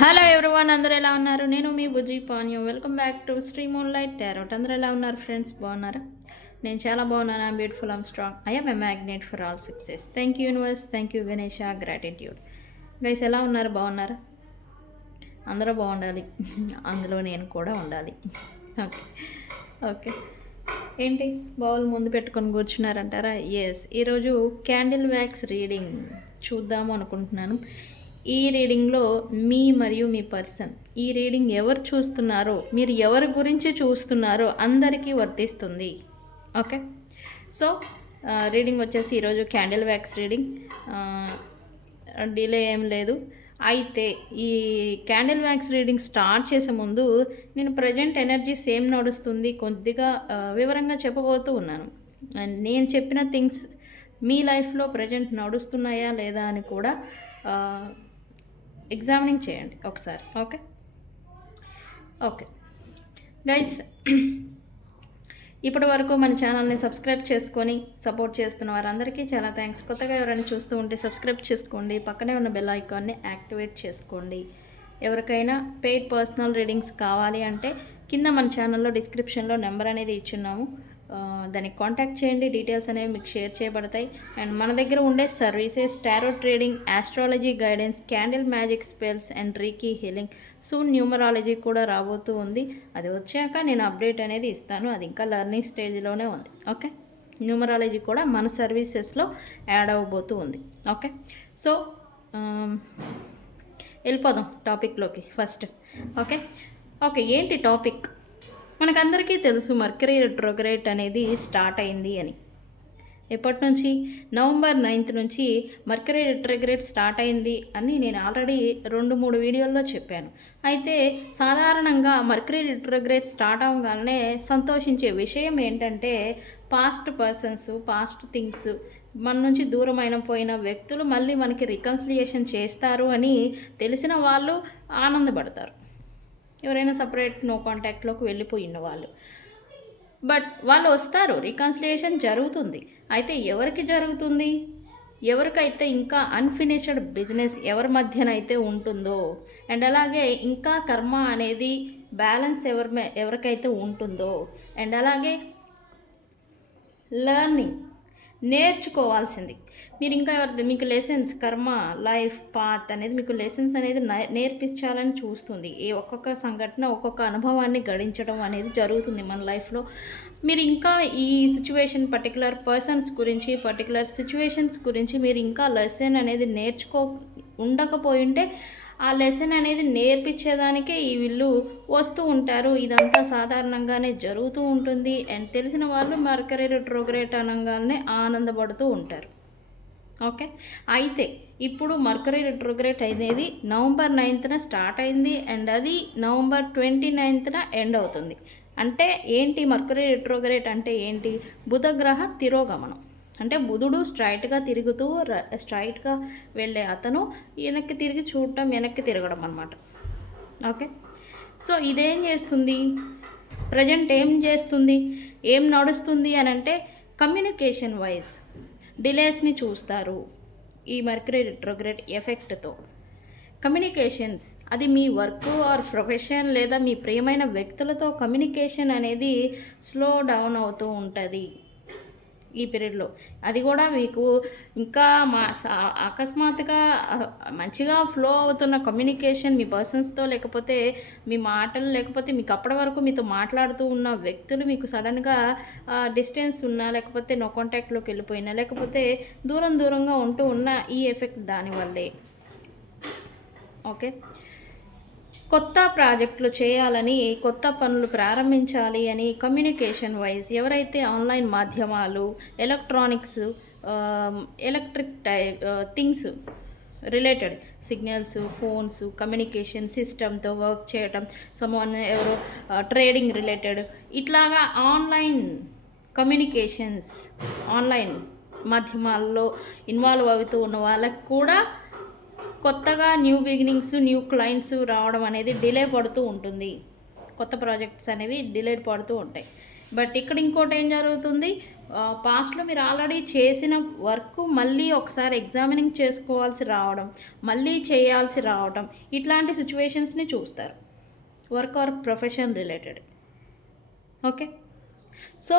Hello everyone, అందరూ ఎలా ఉన్నారు? నేను మీ బుజ్జి పాన్యూ. Welcome back to Sri moonlight tarot. అందరూ ఎలా ఉన్నారు ఫ్రెండ్స్? బాగున్నారా? నేను చాలా బాగున్నాను. I'm beautiful, I'm strong, I am a magnet for all success. Thank you universe, thank you Ganesha, gratitude. Guys ఎలా ఉన్నారు? బాగున్నారా? అందరూ బాగుండాలి, అందులో నేను కూడా ఉండాలి. Okay okay. ఏంటి బౌల్ ముందు పెట్టుకొని కూర్చున్నారంటారా? ఎస్, ఈరోజు క్యాండిల్ వ్యాక్స్ రీడింగ్ చూద్దాము అనుకుంటున్నాను. ఈ రీడింగ్లో మీ మరియు మీ పర్సన్, ఈ రీడింగ్ ఎవరు చూస్తున్నారో, మీరు ఎవరి గురించి చూస్తున్నారో అందరికీ వర్తిస్తుంది. ఓకే, సో రీడింగ్ వచ్చేసి ఈరోజు క్యాండిల్ వ్యాక్స్ రీడింగ్. డిలే ఏం లేదు. అయితే ఈ క్యాండిల్ వ్యాక్స్ రీడింగ్ స్టార్ట్ చేసే ముందు నేను ప్రజెంట్ ఎనర్జీ సేమ్ నడుస్తుంది కొద్దిగా వివరంగా చెప్పబోతూ ఉన్నాను. అండ్ నేను చెప్పిన థింగ్స్ మీ లైఫ్లో ప్రజెంట్ నడుస్తున్నాయా లేదా అని కూడా ఎగ్జామినింగ్ చేయండి ఒకసారి. ఓకే ఓకే గైస్, ఇప్పటి వరకు మన ఛానల్ని సబ్స్క్రైబ్ చేసుకొని సపోర్ట్ చేస్తున్న వారందరికీ చాలా థ్యాంక్స్. కొత్తగా ఎవరైనా చూస్తూ ఉంటే సబ్స్క్రైబ్ చేసుకోండి, పక్కనే ఉన్న బెల్ ఐకాన్ని యాక్టివేట్ చేసుకోండి. ఎవరికైనా పెయిడ్ పర్సనల్ రీడింగ్స్ కావాలి అంటే కింద మన ఛానల్లో డిస్క్రిప్షన్లో నెంబర్ అనేది ఇచ్చున్నాము, దానికి కాంటాక్ట్ చేయండి. డీటెయిల్స్ అనేవి మీకు షేర్ చేయబడతాయి. అండ్ మన దగ్గర ఉండే services tarot trading, astrology guidance, candle magic spells and reiki healing, soon numerology కూడా రాబోతూ ఉంది. అది వచ్చాక నేను అప్డేట్ అనేది ఇస్తాను, అది ఇంకా లెర్నింగ్ స్టేజ్లోనే ఉంది. ఓకే, న్యూమరాలజీ కూడా మన సర్వీసెస్లో యాడ్ అవ్వబోతూ ఉంది. ఓకే, సో వెళ్ళిపోదాం టాపిక్లోకి ఫస్ట్. ఓకే ఓకే, ఏంటి టాపిక్? మనకందరికీ తెలుసు మర్కరీ రెట్రోగ్రేడ్ అనేది స్టార్ట్ అయింది అని. ఎప్పటి నుంచి? నవంబర్ 9th నుంచి మర్కరీ రెట్రోగ్రేడ్ స్టార్ట్ అయింది అని నేను ఆల్రెడీ 2-3 వీడియోల్లో చెప్పాను. అయితే సాధారణంగా మర్కరీ రెట్రోగ్రేడ్ స్టార్ట్ అవ్వగానే సంతోషించే విషయం ఏంటంటే పాస్ట్ పర్సన్స్, పాస్ట్ థింగ్స్, మన నుంచి దూరమైన పోయిన వ్యక్తులు మళ్ళీ మనకి రికన్సిలియేషన్ చేస్తారు అని తెలిసిన వాళ్ళు ఆనందపడతారు. ఎవరైనా సపరేట్ నో కాంటాక్ట్లోకి వెళ్ళిపోయిన వాళ్ళు, బట్ వాళ్ళు వస్తారు, రికన్సిలియేషన్ జరుగుతుంది. అయితే ఎవరికి జరుగుతుంది? ఎవరికైతే ఇంకా అన్ఫినిష్డ్ బిజినెస్ ఎవరి మధ్యనైతే ఉంటుందో, అండ్ అలాగే ఇంకా కర్మ అనేది బ్యాలెన్స్ ఎవరికైతే ఉంటుందో, అండ్ అలాగే లెర్నింగ్ నేర్చుకోవాల్సింది మీరు ఇంకా మీకు లెసన్స్, కర్మ, లైఫ్ పాత్ అనేది మీకు లెసన్స్ అనేది నేర్పించాలని చూస్తుంది. ఏ ఒక్కొక్క సంఘటన, ఒక్కొక్క అనుభవాన్ని గడించడం అనేది జరుగుతుంది మన లైఫ్లో. మీరు ఇంకా ఈ సిచ్యువేషన్, పర్టికులర్ పర్సన్స్ గురించి, పర్టికులర్ సిచ్యువేషన్స్ గురించి మీరు ఇంకా లెసన్ అనేది ఉండకపోయింటే ఆ లెసన్ అనేది నేర్పించేదానికే ఈ వీళ్ళు వస్తూ ఉంటారు. ఇదంతా సాధారణంగానే జరుగుతూ ఉంటుంది. అండ్ తెలిసిన వాళ్ళు మర్కరీ రెట్రోగ్రేడ్ అనగానే ఆనందపడుతూ ఉంటారు. ఓకే, అయితే ఇప్పుడు మర్కరీ రెట్రోగ్రేడ్ అనేది నవంబర్ 9th స్టార్ట్ అయింది అండ్ అది నవంబర్ 29th ఎండ్ అవుతుంది. అంటే ఏంటి మర్కరీ రెట్రోగ్రేడ్ అంటే ఏంటి? బుధగ్రహ తిరోగమనం. అంటే బుధుడు స్ట్రైట్గా తిరుగుతూ స్ట్రైట్గా వెళ్ళే అతను వెనక్కి తిరిగి చూడటం, వెనక్కి తిరగడం అన్నమాట. ఓకే, సో ఇదేం చేస్తుంది? ప్రజెంట్ ఏం చేస్తుంది, ఏం నడుస్తుంది అని అంటే కమ్యూనికేషన్ వైజ్ డిలేస్ని చూస్తారు ఈ మర్కరీ రెట్రోగ్రేడ్ ఎఫెక్ట్తో. కమ్యూనికేషన్స్, అది మీ వర్క్ ఆర్ ప్రొఫెషన్ లేదా మీ ప్రియమైన వ్యక్తులతో కమ్యూనికేషన్ అనేది స్లో డౌన్ అవుతూ ఉంటుంది ఈ పీరియడ్లో. అది కూడా మీకు ఇంకా అకస్మాత్తుగా మంచిగా ఫ్లో అవుతున్న కమ్యూనికేషన్ మీ పర్సన్స్తో, లేకపోతే మీ మాటలు, లేకపోతే మీకు అప్పటి వరకు మీతో మాట్లాడుతూ ఉన్న వ్యక్తులు మీకు సడన్గా డిస్టెన్స్ ఉన్నా, లేకపోతే నో కాంటాక్ట్లోకి వెళ్ళిపోయినా, లేకపోతే దూరంగా ఉంటూ ఉన్న ఈ ఎఫెక్ట్ దానివల్లే. ఓకే, కొత్త ప్రాజెక్టులు చేయాలని, కొత్త పనులు ప్రారంభించాలి అని కమ్యూనికేషన్ వైజ్ ఎవరైతే ఆన్లైన్ మాధ్యమాలు, electronics, electric things related signals, phones, communication సిస్టమ్తో వర్క్ చేయటం, ఎవరు ట్రేడింగ్ రిలేటెడ్, ఇట్లాగా ఆన్లైన్ కమ్యూనికేషన్స్, ఆన్లైన్ మాధ్యమాల్లో ఇన్వాల్వ్ అవుతూ ఉన్న వాళ్ళకి కూడా కొత్తగా న్యూ బిగినింగ్స్, న్యూ క్లయింట్స్ రావడం అనేది డిలే పడుతూ ఉంటుంది. కొత్త ప్రాజెక్ట్స్ అనేవి డిలే పడుతూ ఉంటాయి. బట్ ఇక్కడ ఇంకోటి ఏం జరుగుతుంది, పాస్ట్లో మీరు ఆల్రెడీ చేసిన వర్క్ మళ్ళీ ఒకసారి ఎగ్జామినింగ్ చేసుకోవాల్సి రావడం, మళ్ళీ చేయాల్సి రావడం, ఇట్లాంటి సిచ్యువేషన్స్ని చూస్తారు work or profession related. Okay, so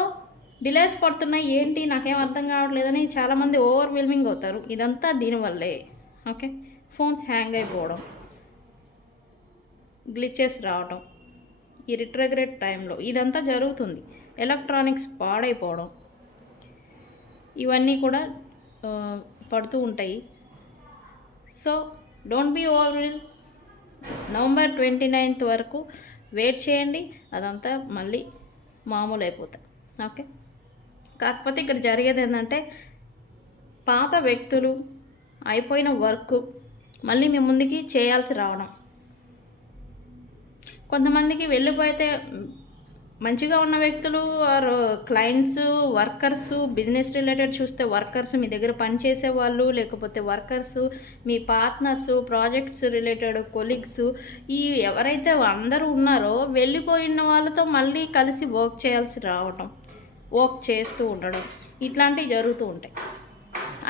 delays పడుతున్నాయి ఏంటి నాకేం అర్థం కావట్లేదని చాలామంది ఓవర్వెల్మింగ్ అవుతారు. ఇదంతా దీనివల్లే. ఓకే, ఫోన్స్ హ్యాంగ్ అయిపోవడం, గ్లిచెస్ రావడం ఈ రిట్రోగ్రేడ్ టైంలో ఇదంతా జరుగుతుంది. ఎలక్ట్రానిక్స్ పాడైపోవడం ఇవన్నీ కూడా పడుతూ ఉంటాయి. So don't be overwhelm. November 29th వరకు వెయిట్ చేయండి, అదంతా మళ్ళీ మామూలు అయిపోతాయి. ఓకే, కాకపోతే ఇక్కడ జరిగేది ఏంటంటే పాత వ్యక్తులు అయిపోయిన వర్క్ మళ్ళీ మీ ముందుకి చేయాల్సి రావడం. కొంతమందికి వెళ్ళిపోతే మంచిగా ఉన్న వ్యక్తులు or clients, workers, business related చూస్తే వర్కర్స్, మీ దగ్గర పనిచేసే వాళ్ళు, లేకపోతే వర్కర్స్, మీ పార్ట్నర్స్, ప్రాజెక్ట్స్ రిలేటెడ్ కొలీగ్స్, ఈ ఎవరైతే అందరూ ఉన్నారో వెళ్ళిపోయిన వాళ్ళతో మళ్ళీ కలిసి వర్క్ చేయాల్సి రావటం, వర్క్ చేస్తూ ఉండడం, ఇట్లాంటివి జరుగుతూ ఉంటాయి.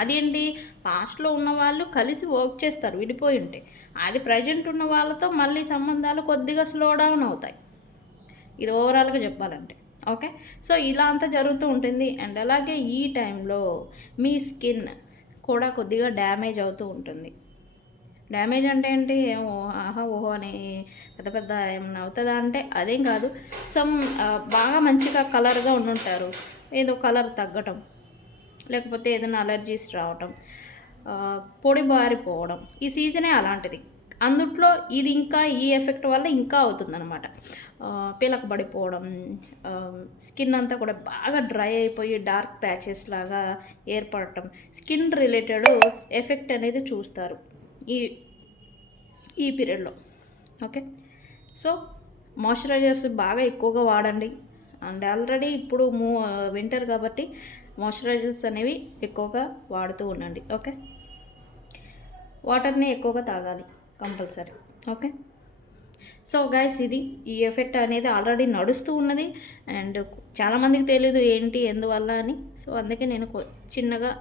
అదేంటి, పాస్ట్లో ఉన్న వాళ్ళు కలిసి వర్క్ చేస్తారు విడిపోయి ఉంటే, అది ప్రజెంట్ ఉన్న వాళ్ళతో మళ్ళీ సంబంధాలు కొద్దిగా స్లో డౌన్ అవుతాయి. ఇది ఓవరాల్గా చెప్పాలంటే. ఓకే, సో ఇలా అంతా జరుగుతూ ఉంటుంది. అండ్ అలాగే ఈ టైంలో మీ స్కిన్ కూడా కొద్దిగా డ్యామేజ్ అవుతూ ఉంటుంది. డ్యామేజ్ అంటే ఏంటి, ఏమో ఆహా ఓహో అని పెద్ద పెద్ద ఏమన్నా అవుతుందా అంటే అదేం కాదు. బాగా మంచిగా కలర్గా ఉండుంటారు, ఏదో కలర్ తగ్గటం, లేకపోతే ఏదైనా అలర్జీస్ రావటం, పొడి బారిపోవడం, ఈ సీజనే అలాంటిది. అందుట్లో ఇది ఇంకా ఈ ఎఫెక్ట్ వల్ల ఇంకా అవుతుందన్నమాట. పిలక పడిపోవడం, స్కిన్ అంతా కూడా బాగా డ్రై అయిపోయి డార్క్ ప్యాచెస్ లాగా ఏర్పడటం, స్కిన్ రిలేటెడ్ ఎఫెక్ట్ అనేది చూస్తారు ఈ పీరియడ్లో. ఓకే, సో మాయిశ్చరైజర్స్ బాగా ఎక్కువగా వాడండి. అండ్ ఆల్రెడీ ఇప్పుడు వింటర్ కాబట్టి మాయిశ్చరైజర్స్ అనేవి ఎక్కువగా వాడుతూ ఉండండి. ఓకే, వాటర్ని ఎక్కువగా తాగాలి కంపల్సరీ. ఓకే, సో గైస్ ఇది ఈ ఎఫెక్ట్ అనేది ఆల్రెడీ నడుస్తూ ఉన్నది అండ్ చాలామందికి తెలియదు ఏంటి ఎందువల్ల అని. సో అందుకే నేను చిన్నగా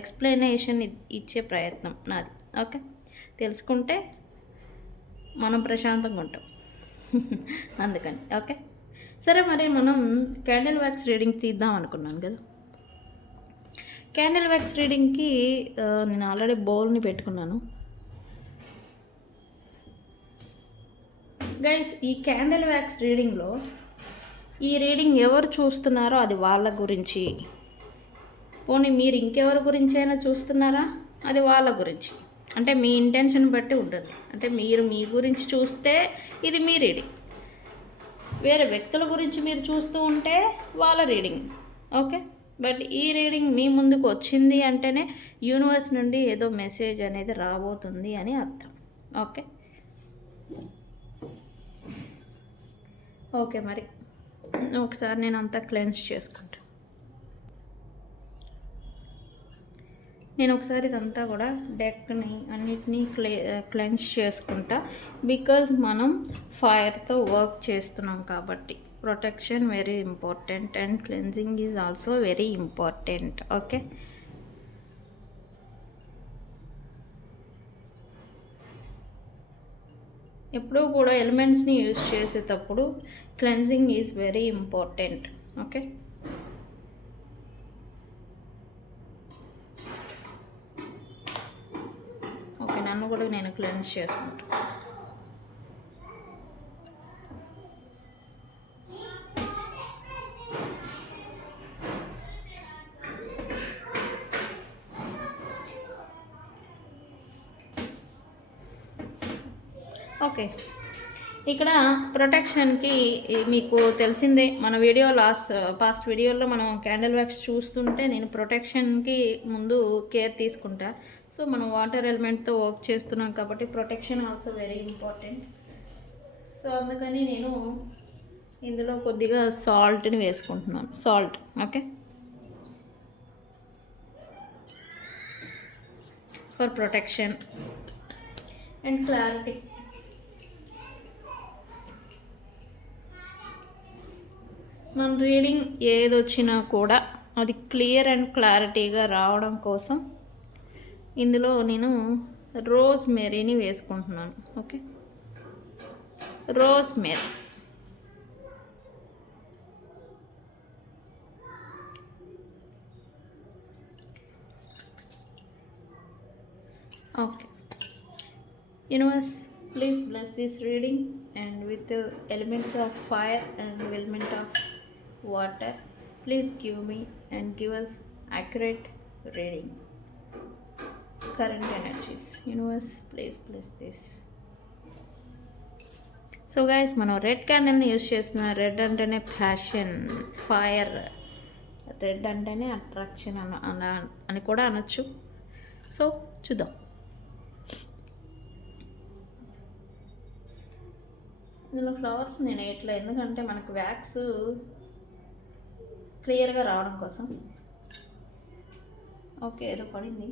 ఎక్స్ప్లెనేషన్ ఇచ్చే ప్రయత్నం నాది. ఓకే, తెలుసుకుంటే మనం ప్రశాంతంగా ఉంటాం అందుకని. ఓకే, సరే మరి మనం క్యాండిల్ వ్యాక్స్ రీడింగ్ తీద్దాం అనుకున్నాను కదా. క్యాండిల్ వ్యాక్స్ రీడింగ్కి నేను ఆల్రెడీ బౌల్ని పెట్టుకున్నాను. గైస్ ఈ క్యాండిల్ వ్యాక్స్ రీడింగ్లో ఈ రీడింగ్ ఎవరు చూస్తున్నారో అది వాళ్ళ గురించి, పోనీ మీరు ఇంకెవరి గురించి అయినా చూస్తున్నారా అది వాళ్ళ గురించి. అంటే మీ ఇంటెన్షన్ బట్టి ఉంటుంది. అంటే మీరు మీ గురించి చూస్తే ఇది మీ రీడింగ్, వేరే వ్యక్తుల గురించి మీరు చూస్తూ ఉంటే వాళ్ళ రీడింగ్. ఓకే, బట్ ఈ రీడింగ్ మీ ముందుకు వచ్చింది అంటేనే యూనివర్స్ నుండి ఏదో మెసేజ్ అనేది రాబోతుంది అని అర్థం. ఓకే ఓకే, మరి ఒకసారి నేను అంతా క్లెన్స్ చేసుకుంటా. నేను ఒకసారి ఇదంతా కూడా డెక్ని అన్నిటినీ క్లెన్స్ చేసుకుంటా. బికాజ్ మనం ఫైర్తో వర్క్ చేస్తున్నాం కాబట్టి protection very important and cleansing is also very important. Okay, ఎప్పుడూ కూడా ఎలిమెంట్స్ని యూజ్ చేసేటప్పుడు cleansing is very important. Okay, okay, నన్ను కూడా నేను క్లెన్స్ చేసుకుంటాను. ఓకే, ఇక్కడ ప్రొటెక్షన్కి మీకు తెలిసిందే, మన వీడియో పాస్ట్ వీడియోలో మనం క్యాండిల్ వ్యాక్స్ చూస్తుంటే నేను ప్రొటెక్షన్కి ముందు కేర్ తీసుకుంటా. సో మనం వాటర్ ఎలిమెంట్తో వర్క్ చేస్తున్నాం కాబట్టి protection also very important. So అందుకని నేను ఇందులో కొద్దిగా సాల్ట్ని వేసుకుంటున్నాను. Salt okay, for protection and clarity. మన రీడింగ్ ఏదొచ్చినా కూడా అది క్లియర్ అండ్ క్లారిటీగా రావడం కోసం ఇందులో నేను రోజ్ మెరీని వేసుకుంటున్నాను. Okay, rosemary. Okay, universe please bless this reading and with the elements of fire and element of water, please give me and give us accurate reading. Current energies, universe please bless this. So guys, మనం red క్యాండిల్ని use చేస్తున్నాం. Red అంటేనే passion, fire. Red అంటేనే attraction అని కూడా అనొచ్చు. So చూద్దాం. ఇందులో flowers నేను వేయట్లే, ఎందుకంటే మనకు వ్యాక్స్ క్లియర్గా రావడం కోసం. ఓకే, ఏదో పడింది.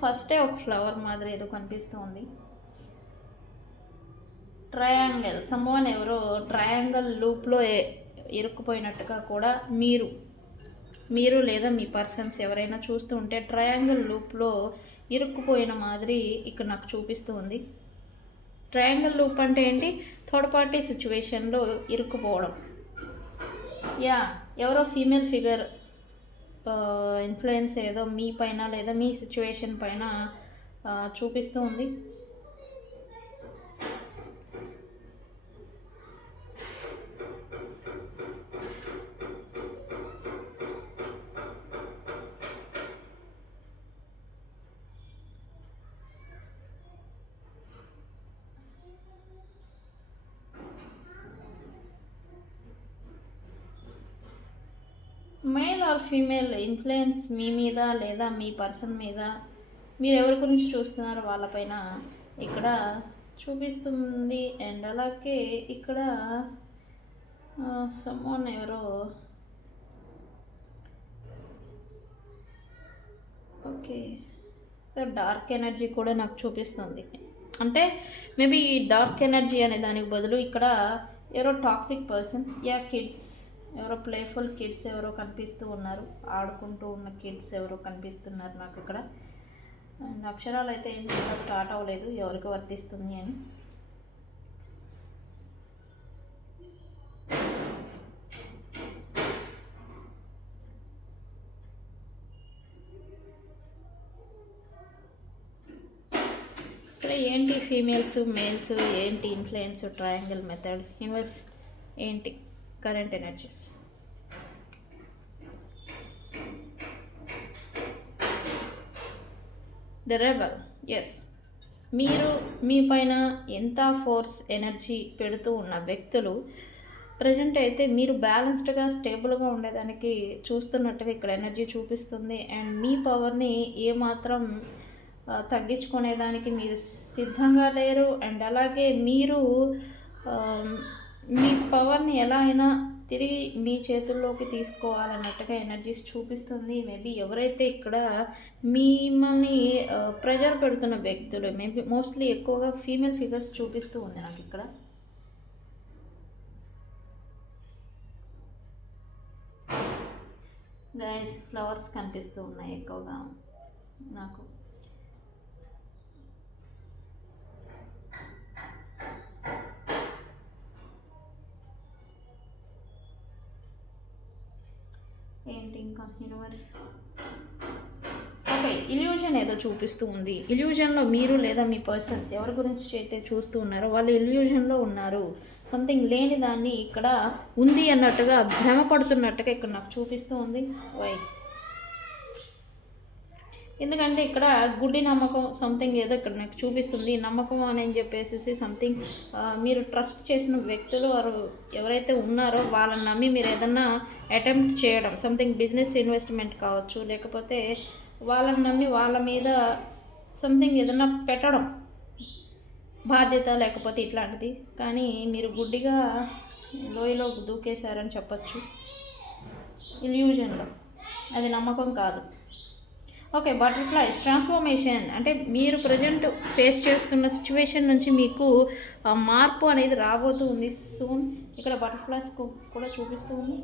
ఫస్టే ఒక ఫ్లవర్ మాదిరి ఏదో కనిపిస్తుంది. ట్రయాంగిల్, సమ్వన్ ఎవరో ట్రయాంగిల్ లూప్లో ఇరుక్కుపోయినట్టుగా కూడా మీరు లేదా మీ పర్సన్స్ ఎవరైనా చూస్తూ ఉంటే ట్రయాంగిల్ లూప్లో ఇరుక్కుపోయిన మాదిరి ఇక్కడ నాకు చూపిస్తూ ఉంది. ట్రయాంగిల్ లూప్ అంటే ఏంటి? థర్డ్ పార్టీ సిచ్యువేషన్లో ఇరుక్కుపోవడం. ఎవరో ఫీమేల్ ఫిగర్ ఇన్ఫ్లుయెన్స్ ఏదో మీ పైన లేదా మీ సిచ్యువేషన్ పైన చూపిస్తూ ఉంది. మేల్ ఆర్ ఫీమేల్ ఇన్ఫ్లుయెన్స్ మీ మీద లేదా మీ పర్సన్ మీద, మీరు ఎవరి గురించి చూస్తున్నారో వాళ్ళపైన ఇక్కడ చూపిస్తుంది. అండ్ అలాగే ఇక్కడ సమ్మోన్ ఎవరో, ఓకే, డార్క్ ఎనర్జీ కూడా నాకు చూపిస్తుంది. అంటే మేబీ ఈ డార్క్ ఎనర్జీ అనే దానికి బదులు ఇక్కడ ఎవరో టాక్సిక్ పర్సన్, కిడ్స్, ఎవరో ప్లేఫుల్ కిడ్స్ ఎవరో కనిపిస్తూ ఉన్నారు. ఆడుకుంటూ ఉన్న కిడ్స్ ఎవరో కనిపిస్తున్నారు నాకు ఇక్కడ. అండ్ అక్షరాలు అయితే ఏం స్టార్ట్ అవ్వలేదు ఎవరికి వర్తిస్తుంది అని. సరే, ఏంటి ఫీమేల్స్ మేల్స్, ఏంటి ఇన్ఫ్లుయెన్స్, ట్రయాంగిల్ మెథడ్, యూనివర్స్ ఏంటి current energies? The rebel. Yes, మీరు మీ పైన ఎంత ఫోర్స్ ఎనర్జీ పెడుతూ ఉన్న వ్యక్తులు ప్రజెంట్ అయితే మీరు బ్యాలెన్స్డ్గా స్టేబుల్గా ఉండేదానికి చూస్తున్నట్టుగా ఇక్కడ ఎనర్జీ చూపిస్తుంది. అండ్ మీ పవర్ని ఏమాత్రం తగ్గించుకునేదానికి మీరు సిద్ధంగా లేరు. అండ్ అలాగే మీరు మీ పవర్ని ఎలా అయినా తిరిగి మీ చేతుల్లోకి తీసుకోవాలన్నట్టుగా ఎనర్జీస్ చూపిస్తుంది. మేబీ ఎవరైతే ఇక్కడ మిమ్మల్ని ప్రెజర్ పెడుతున్న వ్యక్తులు, మేబీ మోస్ట్లీ ఎక్కువగా ఫీమేల్ ఫిగర్స్ చూపిస్తూ ఉంది నాకు ఇక్కడ. గైస్, ఫ్లవర్స్ కనిపిస్తూ ఉన్నాయి ఎక్కువగా నాకు. ఏంటి ఇంకా యూనివర్స్? ఓకే, ఇల్యూజన్ ఏదో చూపిస్తూ ఉంది. ఇల్యూజన్లో మీరు లేదా మీ పర్సన్స్ ఎవరి గురించి అయితే చూస్తూ ఉన్నారో వాళ్ళు ఇల్యూజన్లో ఉన్నారు. సంథింగ్ లేని దాన్ని ఇక్కడ ఉంది అన్నట్టుగా భ్రమపడుతున్నట్టుగా ఇక్కడ నాకు చూపిస్తూ ఉంది. వై? ఎందుకంటే ఇక్కడ గుడ్డి నమ్మకం సంథింగ్ ఏదో ఇక్కడ నాకు చూపిస్తుంది. నమ్మకం అని చెప్పేసి సంథింగ్ మీరు ట్రస్ట్ చేసిన వ్యక్తులు వారు ఎవరైతే ఉన్నారో వాళ్ళని నమ్మి మీరు ఏదన్నా అటెంప్ట్ చేయడం, సంథింగ్ బిజినెస్ ఇన్వెస్ట్మెంట్ కావచ్చు, లేకపోతే వాళ్ళని నమ్మి వాళ్ళ మీద సంథింగ్ ఏదన్నా పెట్టడం, బాధ్యత లేకపోతే ఇట్లాంటిది. కానీ మీరు గుడ్డిగా లోయలో దూకేశారని చెప్పచ్చు ఇల్యూజన్లో. అది నమ్మకం కాదు. ఓకే, బటర్ఫ్లైస్ ట్రాన్స్ఫర్మేషన్ అంటే మీరు ప్రజెంట్ ఫేస్ చేస్తున్న సిచ్యువేషన్ నుంచి మీకు మార్పు అనేది రాబోతూ ఉంది సూన్. ఇక్కడ బటర్ఫ్లైస్ కూడా చూపిస్తూ ఉంది.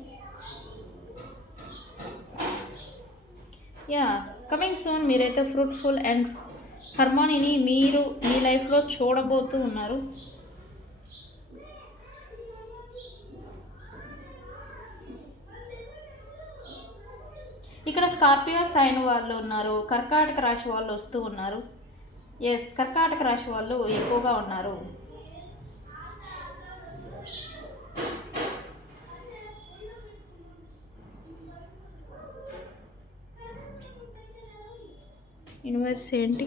యా, కమింగ్ సూన్ మీరైతే ఫ్రూట్ఫుల్ అండ్ హార్మోనీని మీరు మీ లైఫ్లో చూడబోతూ ఉన్నారు. ఇక్కడ స్కార్పియో సైన్ వాళ్ళు ఉన్నారు, కర్కాటక రాశి వాళ్ళు వస్తూ ఉన్నారు. ఎస్, కర్కాటక రాశి వాళ్ళు ఎక్కువగా ఉన్నారు. యూనివర్స్ ఏంటి?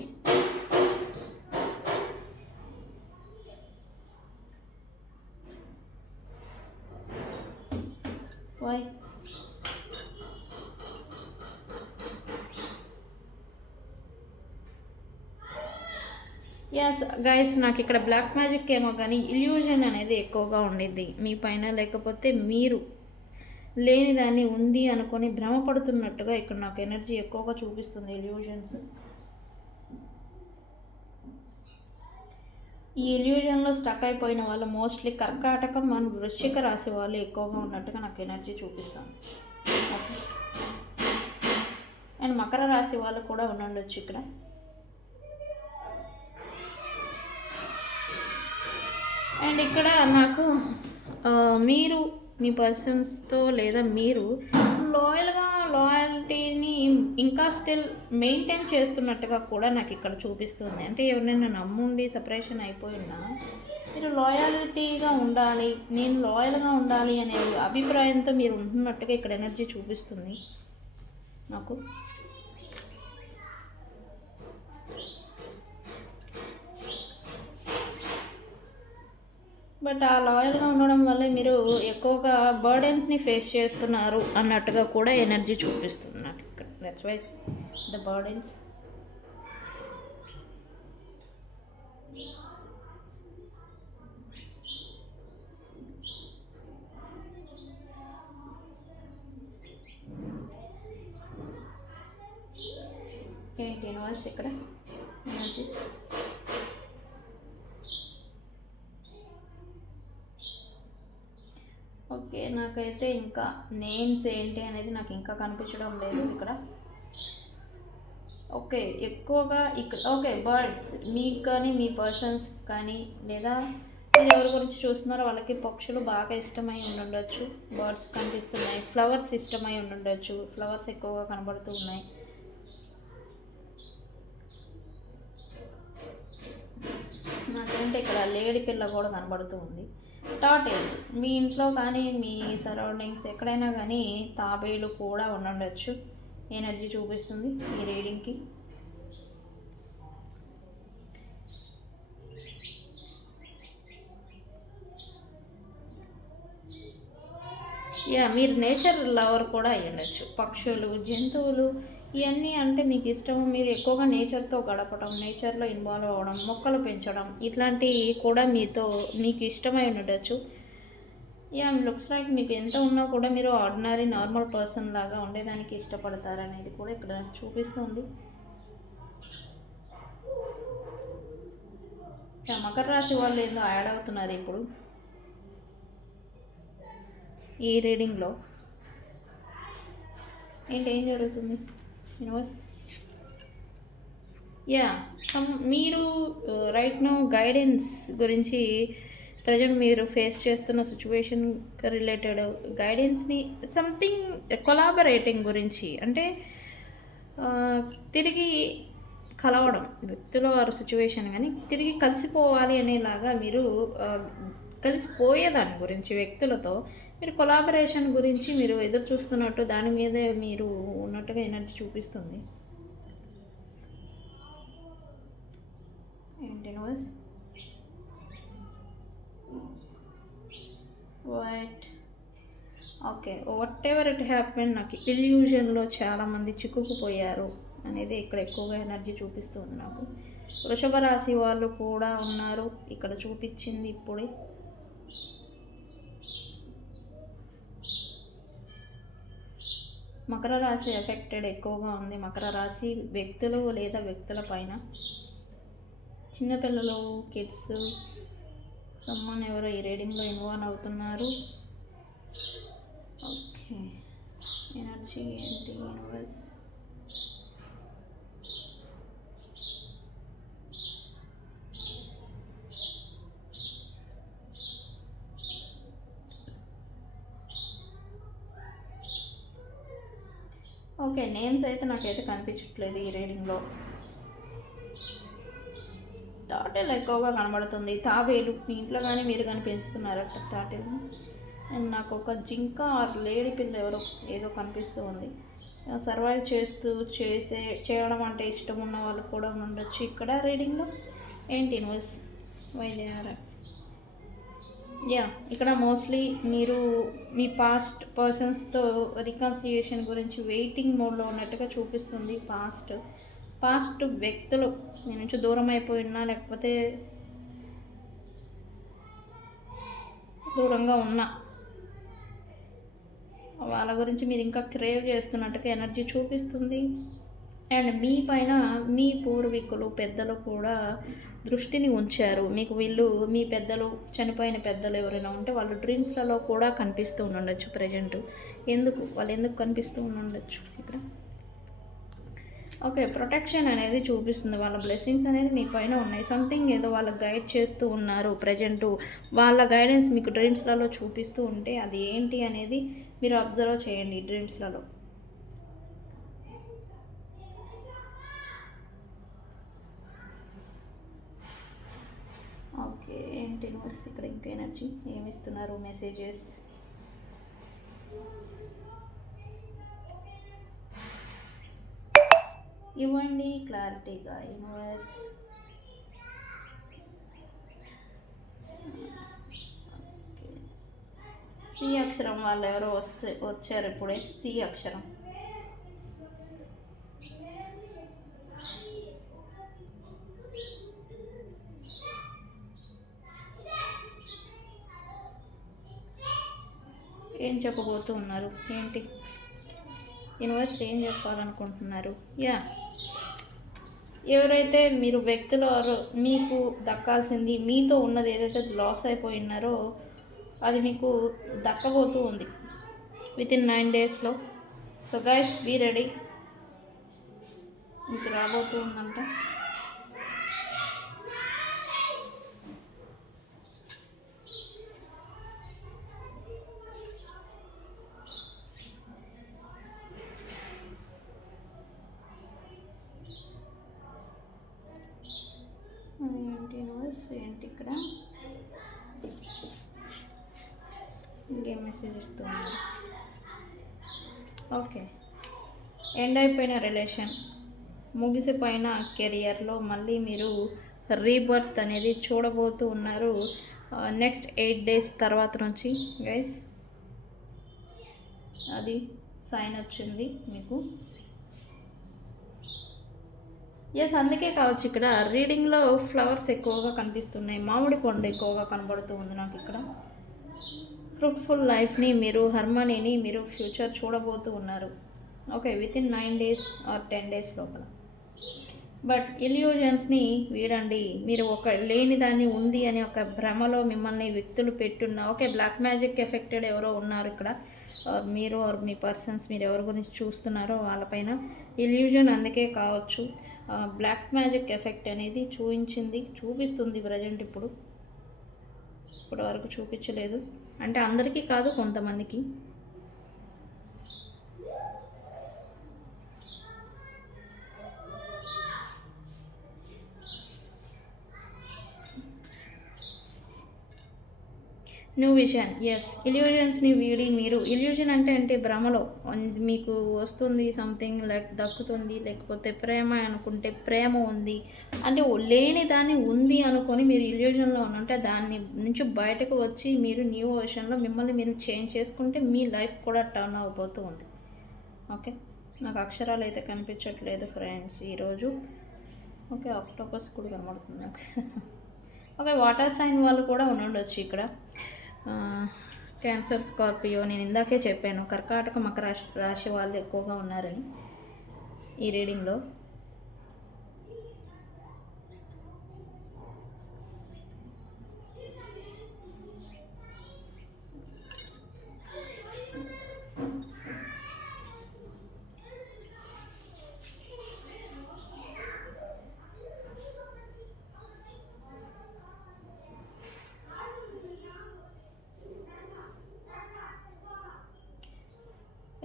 వై? ఎస్ గైస్, నాకు ఇక్కడ బ్లాక్ మ్యాజిక్ ఏమో కానీ ఇల్యూజన్ అనేది ఎక్కువగా ఉండిద్ది మీ పైన, లేకపోతే మీరు లేని దాన్ని ఉంది అనుకొని భ్రమపడుతున్నట్టుగా ఇక్కడ నాకు ఎనర్జీ ఎక్కువగా చూపిస్తుంది. ఇల్యూజన్స్, ఈ ఇల్యూజన్లో స్టక్ అయిపోయిన వాళ్ళు మోస్ట్లీ కర్కాటకం అండ్ వృశ్చిక రాశి వాళ్ళు ఎక్కువగా ఉన్నట్టుగా నాకు ఎనర్జీ చూపిస్తాను. అండ్ మకర రాశి వాళ్ళు కూడా ఉండొచ్చు ఇక్కడ. అండ్ ఇక్కడ నాకు మీరు మీ పర్సన్స్తో లేదా మీరు లాయల్టీని ఇంకా స్టిల్ మెయింటైన్ చేస్తున్నట్టుగా కూడా నాకు ఇక్కడ చూపిస్తుంది. అంటే ఎవరినైనా నమ్ముండి సపరేషన్ అయిపోయినా మీరు లాయల్టీగా ఉండాలి, నేను లాయల్గా ఉండాలి అనే అభిప్రాయంతో మీరు ఉంటున్నట్టుగా ఇక్కడ ఎనర్జీ చూపిస్తుంది నాకు. బట్ ఆ లాయల్గా ఉండడం వల్లే మీరు ఎక్కువగా బర్డెన్స్ని ఫేస్ చేస్తున్నారు అన్నట్టుగా కూడా ఎనర్జీ చూపిస్తుంది నాకు ఇక్కడ. That's why the burdens. ఏంటి యూనివర్స్ ఇక్కడ ఎనర్జీస్? ఓకే, నాకైతే ఇంకా నేమ్స్ ఏంటి అనేది నాకు ఇంకా కనిపించడం లేదు ఇక్కడ. ఓకే, ఎక్కువగా ఇక్కడ ఓకే బర్డ్స్ మీకు కానీ మీ పర్సన్స్ కానీ లేదా మీరు ఎవరి గురించి చూస్తున్నారో వాళ్ళకి పక్షులు బాగా ఇష్టమై ఉండొచ్చు. బర్డ్స్ కనిపిస్తున్నాయి, ఫ్లవర్స్ ఇష్టమై ఉండొచ్చు, ఫ్లవర్స్ ఎక్కువగా కనబడుతూ ఉన్నాయి. నాకంటే ఇక్కడ లేడీ పిల్ల కూడా కనబడుతూ ఉంది. టాటేల్ మీ ఇంట్లో కానీ మీ సరౌండింగ్స్ ఎక్కడైనా కానీ తాబేలు కూడా ఉండొచ్చు. ఎనర్జీ చూపిస్తుంది ఈ రీడింగ్కి. యా, మీరు నేచర్ లవర్ కూడా అయ్యుండొచ్చు. పక్షులు, జంతువులు ఇవన్నీ అంటే మీకు ఇష్టం. మీరు ఎక్కువగా నేచర్తో గడపడం, నేచర్లో ఇన్వాల్వ్ అవ్వడం, మొక్కలు పెంచడం ఇట్లాంటివి కూడా మీకు ఇష్టమై ఉండొచ్చు. యా, లుక్స్ లైక్ మీకు ఎంత ఉన్నా కూడా మీరు ఆర్డినరీ నార్మల్ పర్సన్ లాగా ఉండేదానికి ఇష్టపడతారనేది కూడా ఇక్కడ చూపిస్తుంది. మకర రాశి వాళ్ళు ఏందో యాడ్ అవుతున్నారు ఇప్పుడు ఈ రీడింగ్లో. ఏం జరుగుతుంది యూనివర్స్? యా, మీరు రైట్ నౌ గైడెన్స్ గురించి ప్రజెంట్ మీరు ఫేస్ చేస్తున్న సిచ్యువేషన్ రిలేటెడ్ గైడెన్స్ని సంథింగ్ కొలాబరేటింగ్ గురించి, అంటే తిరిగి కలవడం వ్యక్తుల వారి సిచ్యువేషన్ కానీ తిరిగి కలిసిపోవాలి అనేలాగా మీరు కలిసిపోయేదాని గురించి వ్యక్తులతో మీరు కొలాబరేషన్ గురించి మీరు ఎదురు చూస్తున్నట్టు దాని మీదే మీరు ఉన్నట్టుగా ఎనర్జీ చూపిస్తుంది. ఏంటి universe? What? Okay, what ever it happen, నాకు ఇల్యూజన్లో చాలామంది చిక్కుకుపోయారు అనేది ఇక్కడ ఎక్కువగా ఎనర్జీ చూపిస్తుంది నాకు. వృషభ రాశి వాళ్ళు కూడా ఉన్నారు ఇక్కడ చూపించింది ఇప్పుడే. మకర రాశి ఎఫెక్టెడ్ ఎక్కువగా ఉంది. మకర రాశి వ్యక్తులు లేదా వ్యక్తుల పైన, చిన్నపిల్లలు, కిడ్స్, సమ్మన్ ఎవరో ఈ రీడింగ్లో ఇన్వాల్వ్ అవుతున్నారు. ఓకే, ఎనర్జీ ఏంటి యూనివర్స్? ఓకే, నేమ్స్ అయితే నాకైతే కనిపించట్లేదు ఈ రీడింగ్లో. టాటిల్ ఎక్కువగా కనబడుతుంది. తాబేలు మీ ఇంట్లో కానీ మీరు కానీ పెంచుతున్నారట టాటిల్ని. అండ్ నాకు ఒక జింక ఆర్ లేడీ పిల్ల ఎవరో ఏదో కనిపిస్తూ ఉంది. సర్వైవ్ చేస్తూ చేయడం అంటే ఇష్టం ఉన్న వాళ్ళు కూడా ఉండొచ్చు ఇక్కడ రీడింగ్లో. ఏంటి న్యూస్ వైద్యారా? యా, ఇక్కడ మోస్ట్లీ మీరు మీ పాస్ట్ పర్సన్స్తో రికన్సిలియేషన్ గురించి వెయిటింగ్ మోడ్లో ఉన్నట్టుగా చూపిస్తుంది. పాస్ట్ వ్యక్తులు మీ నుంచి దూరం అయిపోయినా లేకపోతే దూరంగా ఉన్నా వాళ్ళ గురించి మీరు ఇంకా క్రేవ్ చేస్తున్నట్టుగా ఎనర్జీ చూపిస్తుంది. అండ్ మీ పైన మీ పూర్వీకులు పెద్దలు కూడా దృష్టిని ఉంచారు. మీకు వీళ్ళు మీ పెద్దలు, చనిపోయిన పెద్దలు ఎవరైనా ఉంటే వాళ్ళు డ్రీమ్స్లలో కూడా కనిపిస్తూ ఉండొచ్చు ప్రజెంట్. వాళ్ళు ఎందుకు కనిపిస్తూ ఉండొచ్చు ఇక్కడ? ఓకే, ప్రొటెక్షన్ అనేది చూపిస్తుంది. వాళ్ళ బ్లెస్సింగ్స్ అనేది మీ పైన ఉన్నాయి. సంథింగ్ ఏదో వాళ్ళకి గైడ్ చేస్తూ ఉన్నారు ప్రజెంట్. వాళ్ళ గైడెన్స్ మీకు డ్రీమ్స్లలో చూపిస్తూ ఉంటే అది ఏంటి అనేది మీరు అబ్జర్వ్ చేయండి డ్రీమ్స్లలో. ఓకే, ఏంటి నోట్స్ ఇక్కడ? ఇంకా ఎనర్జీ ఏమిస్తున్నారు? మెసేజెస్ ఇవ్వండి క్లారిటీగా యూనివర్స్. సి అక్షరం వాళ్ళు ఎవరో వచ్చారు ఇప్పుడే. సి అక్షరం. ఏం చెప్పబోతూ ఉన్నారు? ఏంటి యూనివర్స్ ఏం చెప్పాలనుకుంటున్నారు? యా, ఎవరైతే మీరు వ్యక్తులు మీకు దక్కాల్సింది, మీతో ఉన్నది ఏదైతే లాస్ అయిపోయినారో అది మీకు దక్కబోతూ ఉంది వితిన్ 9 daysలో. సో గైస్ బీ రెడీ, మీకు రాబోతూ ఉందంట. ఏంటి ఇక్కడ ఇంకేం మెసేజ్ ఇస్తున్నారు? ఓకే, ఎండ్ అయిపోయిన రిలేషన్, ముగిసిపోయిన కెరియర్లో మళ్ళీ మీరు రీబర్త్ అనేది చూడబోతూ ఉన్నారు నెక్స్ట్ 8 days తర్వాత నుంచి గైస్. అది సైన్ వచ్చింది మీకు. ఎస్, అందుకే కావచ్చు ఇక్కడ రీడింగ్లో ఫ్లవర్స్ ఎక్కువగా కనిపిస్తున్నాయి. మామిడి పండు ఎక్కువగా కనబడుతూ ఉంది నాకు ఇక్కడ. ఫ్రూట్ఫుల్ లైఫ్ని మీరు, హార్మనీని మీరు ఫ్యూచర్ చూడబోతూ ఉన్నారు. Okay, within 9 days or 10 days లోపల. బట్ ఇల్యూజన్స్ని వీడండి. మీరు ఒక లేని దాన్ని ఉంది అని ఒక భ్రమలో మిమ్మల్ని వ్యక్తులు పెట్టున్న, ఓకే, బ్లాక్ మ్యాజిక్ ఎఫెక్టెడ్ ఎవరో ఉన్నారు ఇక్కడ. మీరు ఆర్ మీ పర్సన్స్, మీరు ఎవరి గురించి చూస్తున్నారో వాళ్ళపైన ఇల్యూజన్ అందుకే కావచ్చు బ్లాక్ మ్యాజిక్ ఎఫెక్ట్ అనేది చూపిస్తుంది ప్రజెంట్. ఇప్పుడు వరకు చూపించలేదు అంటే అందరికీ కాదు, కొంతమందికి. న్యూ విజన్, ఎస్, ఇల్యూజన్స్ని వీడి మీరు, ఇల్యూజన్ అంటే భ్రమలో మీకు వస్తుంది సంథింగ్, లైక్ దక్కుతుంది, లేకపోతే ప్రేమ అనుకుంటే ప్రేమ ఉంది అంటే లేని దాన్ని ఉంది అనుకొని మీరు ఇల్యూజన్లో ఉంటే దాన్ని నుంచి బయటకు వచ్చి మీరు న్యూ వర్షన్లో మిమ్మల్ని మీరు చేంజ్ చేసుకుంటే మీ లైఫ్ కూడా టర్న్ అవబోతూ ఉంది. ఓకే, నాకు అక్షరాలు అయితే కనిపించట్లేదు ఫ్రెండ్స్ ఈరోజు. ఓకే, ఆక్టోపస్ కూడా కనబడుతుంది నాకు. ఓకే, వాటర్ సైన్ వాళ్ళు కూడా ఉండొచ్చు ఇక్కడ. క్యాన్సర్, స్కార్పియో, నేను ఇందాకే చెప్పాను కర్కాటక మకర రాశి వాళ్ళు ఎక్కువగా ఉన్నారని ఈ రీడింగ్లో.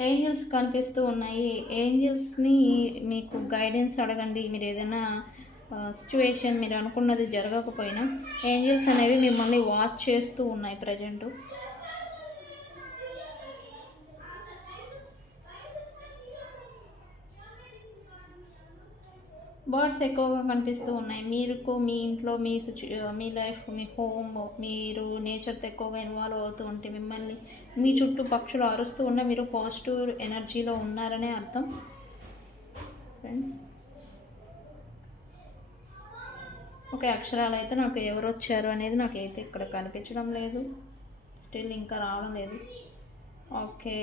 ఏంజల్స్ కనిపిస్తూ ఉన్నాయి. ఏంజల్స్ని మీకు గైడెన్స్ అడగండి. మీరు ఏదైనా సిచ్యువేషన్ మీరు అనుకున్నది జరగకపోయినా ఏంజల్స్ అనేవి మిమ్మల్ని వాచ్ చేస్తూ ఉన్నాయి ప్రజెంటు. బర్డ్స్ ఎక్కువగా కనిపిస్తూ ఉన్నాయి. మీకు మీ ఇంట్లో మీ లైఫ్, మీ హోమ్, మీరు నేచర్తో ఎక్కువగా ఇన్వాల్వ్ అవుతూ ఉంటే మిమ్మల్ని మీ చుట్టూ పక్షులు అరుస్తూ ఉన్న మీరు పాజిటివ్ ఎనర్జీలో ఉన్నారనే అర్థం ఫ్రెండ్స్. ఓకే, అక్షరాలు అయితే నాకు ఎవరు వచ్చారు అనేది నాకైతే ఇక్కడ కనిపించడం లేదు. స్టిల్ ఇంకా రావడం లేదు. ఓకే,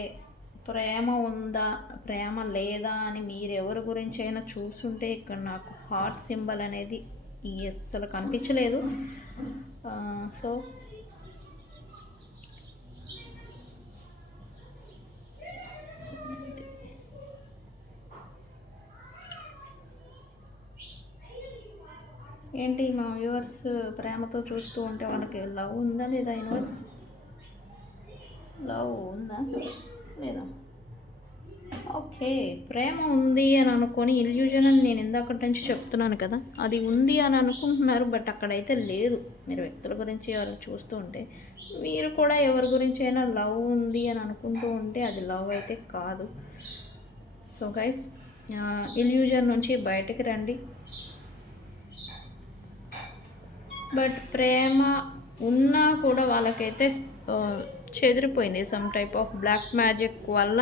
ప్రేమ ఉందా, ప్రేమ లేదా అని మీరు ఎవరి గురించి అయినా చూస్తుంటే ఇక్కడ నాకు హార్ట్ సింబల్ అనేది అసలు కనిపించలేదు. సో ఏంటి మా వ్యూవర్స్ ప్రేమతో చూస్తూ ఉంటే వాళ్ళకి లవ్ ఉందా లేదా? యూనివర్స్ లవ్ ఉందా లేదా? ఓకే, ప్రేమ ఉంది అని అనుకొని ఇల్యూజన్ అని నేను ఇందాకటి నుంచి చెప్తున్నాను కదా, అది ఉంది అని అనుకుంటున్నారు, బట్ అక్కడైతే లేదు. మీరు వ్యక్తుల గురించి ఎవరు చూస్తూ ఉంటే మీరు కూడా ఎవరి గురించి అయినా లవ్ ఉంది అని అనుకుంటూ ఉంటే అది లవ్ అయితే కాదు. సో గైస్, ఇల్యూజన్ నుంచి బయటకు రండి. బట్ ప్రేమ ఉన్నా కూడా వాళ్ళకైతే చెదిరిపోయింది. Some type of black magic వల్ల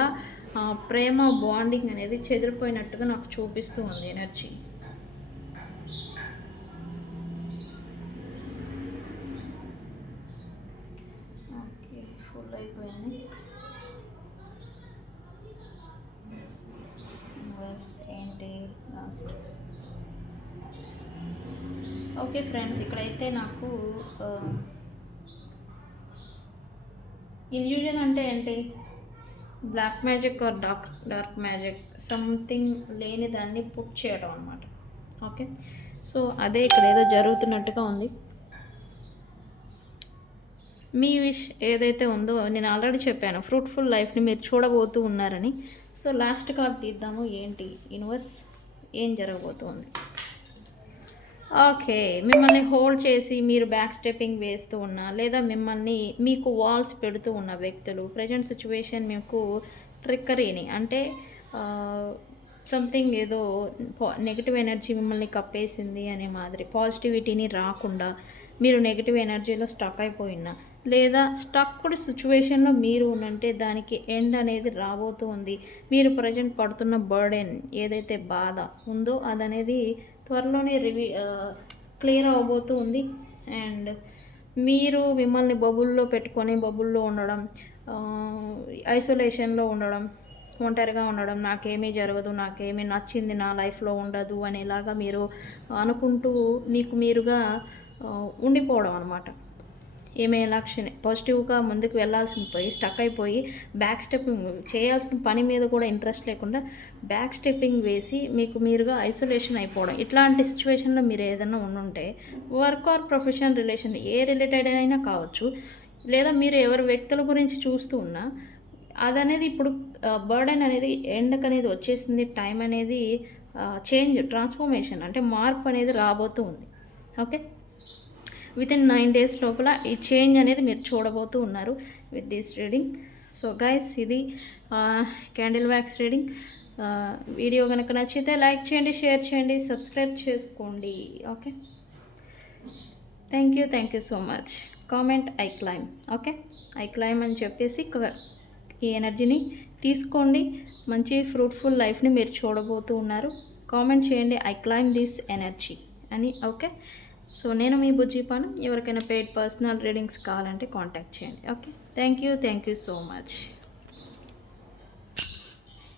ప్రేమ బాండింగ్ అనేది చెదిరిపోయినట్టుగా నాకు చూపిస్తూ ఉంది ఎనర్జీ. ఓకే, ఫుల్ అయిపోయింది. ఏంటి లాస్ట్? ఓకే ఫ్రెండ్స్, ఇక్కడైతే నాకు ఇల్యూజన్ అంటే ఏంటి? Black magic or dark magic, something లేని దాన్ని పుట్ చేయడం అనమాట. ఓకే, సో అదే ఇక్కడ ఏదో జరుగుతున్నట్టుగా ఉంది. మీ విష్ ఏదైతే ఉందో నేను ఆల్రెడీ చెప్పాను, ఫ్రూట్ఫుల్ లైఫ్ని మీరు చూడబోతూ ఉన్నారని. సో లాస్ట్ కార్డ్ తీద్దాము. ఏంటి యూనివర్స్, ఏం జరగబోతుంది? ఓకే, మిమ్మల్ని హోల్డ్ చేసి మీరు బ్యాక్ స్టెప్పింగ్ వేస్తూ ఉన్నా, లేదా మీకు వాల్స్ పెడుతూ ఉన్న వ్యక్తులు ప్రజెంట్ సిచ్యువేషన్ మీకు ట్రిక్కరీని అంటే సంథింగ్ ఏదో నెగిటివ్ ఎనర్జీ మిమ్మల్ని కప్పేసింది అనే మాదిరి, పాజిటివిటీని రాకుండా మీరు నెగిటివ్ ఎనర్జీలో స్టక్ అయిపోయినా, లేదా స్టక్డ్ సిచ్యువేషన్లో మీరు ఉన్నంటే దానికి ఎండ్ అనేది రాబోతూ ఉంది. మీరు ప్రజెంట్ పడుతున్న బర్డెన్ ఏదైతే బాధ ఉందో అదనేది త్వరలోనే క్లియర్ అవ్వబోతూ ఉంది. అండ్ మీరు మిమ్మల్ని బబుల్లో పెట్టుకొని బబుల్లో ఉండడం, ఐసోలేషన్లో ఉండడం, ఒంటరిగా ఉండడం, నాకేమీ జరగదు, నాకేమీ నచ్చింది నా లైఫ్లో ఉండదు అనేలాగా మీరు అనుకుంటూ మీకు మీరుగా ఉండిపోవడం అనమాట. ఏమే లక్ష్యం పాజిటివ్గా ముందుకు వెళ్ళాల్సింది పోయి స్టక్ అయిపోయి బ్యాక్ స్టెప్పింగ్ చేయాల్సిన పని మీద కూడా ఇంట్రెస్ట్ లేకుండా బ్యాక్ స్టెప్పింగ్ వేసి మీకు మీరుగా ఐసోలేషన్ అయిపోవడం. ఇట్లాంటి సిచ్యువేషన్లో మీరు ఏదైనా ఉండుంటే work or profession relation A related అయినా కావచ్చు, లేదా మీరు ఎవరి వ్యక్తుల గురించి చూస్తూ ఉన్నా అదనేది ఇప్పుడు బర్డెన్ అనేది ఎండ్కి అనేది వచ్చేసింది. టైం అనేది చేంజ్, ట్రాన్స్ఫర్మేషన్ అంటే మార్పు అనేది రాబోతూ ఉంది. ఓకే, వితిన్ 9 days లోపల ఈ చేంజ్ అనేది మీరు చూడబోతూ ఉన్నారు with this reading. So guys, ఇది క్యాండిల్ వ్యాక్స్ రీడింగ్. వీడియో కనుక నచ్చితే లైక్ చేయండి, షేర్ చేయండి, సబ్స్క్రైబ్ చేసుకోండి. Okay, thank you so much. Comment I claim. Okay, I claim అని చెప్పేసి ఈ ఎనర్జీని తీసుకోండి. మంచి ఫ్రూట్ఫుల్ లైఫ్ని మీరు చూడబోతూ ఉన్నారు. కామెంట్ చేయండి ఐ క్లైమ్ దిస్ ఎనర్జీ అని. ఓకే, సో నేను మీ బుజ్జిపాను. ఎవరికైనా పెయిడ్ పర్సనల్ రీడింగ్స్ కావాలంటే కాంటాక్ట్ చేయండి. Okay, thank you so much.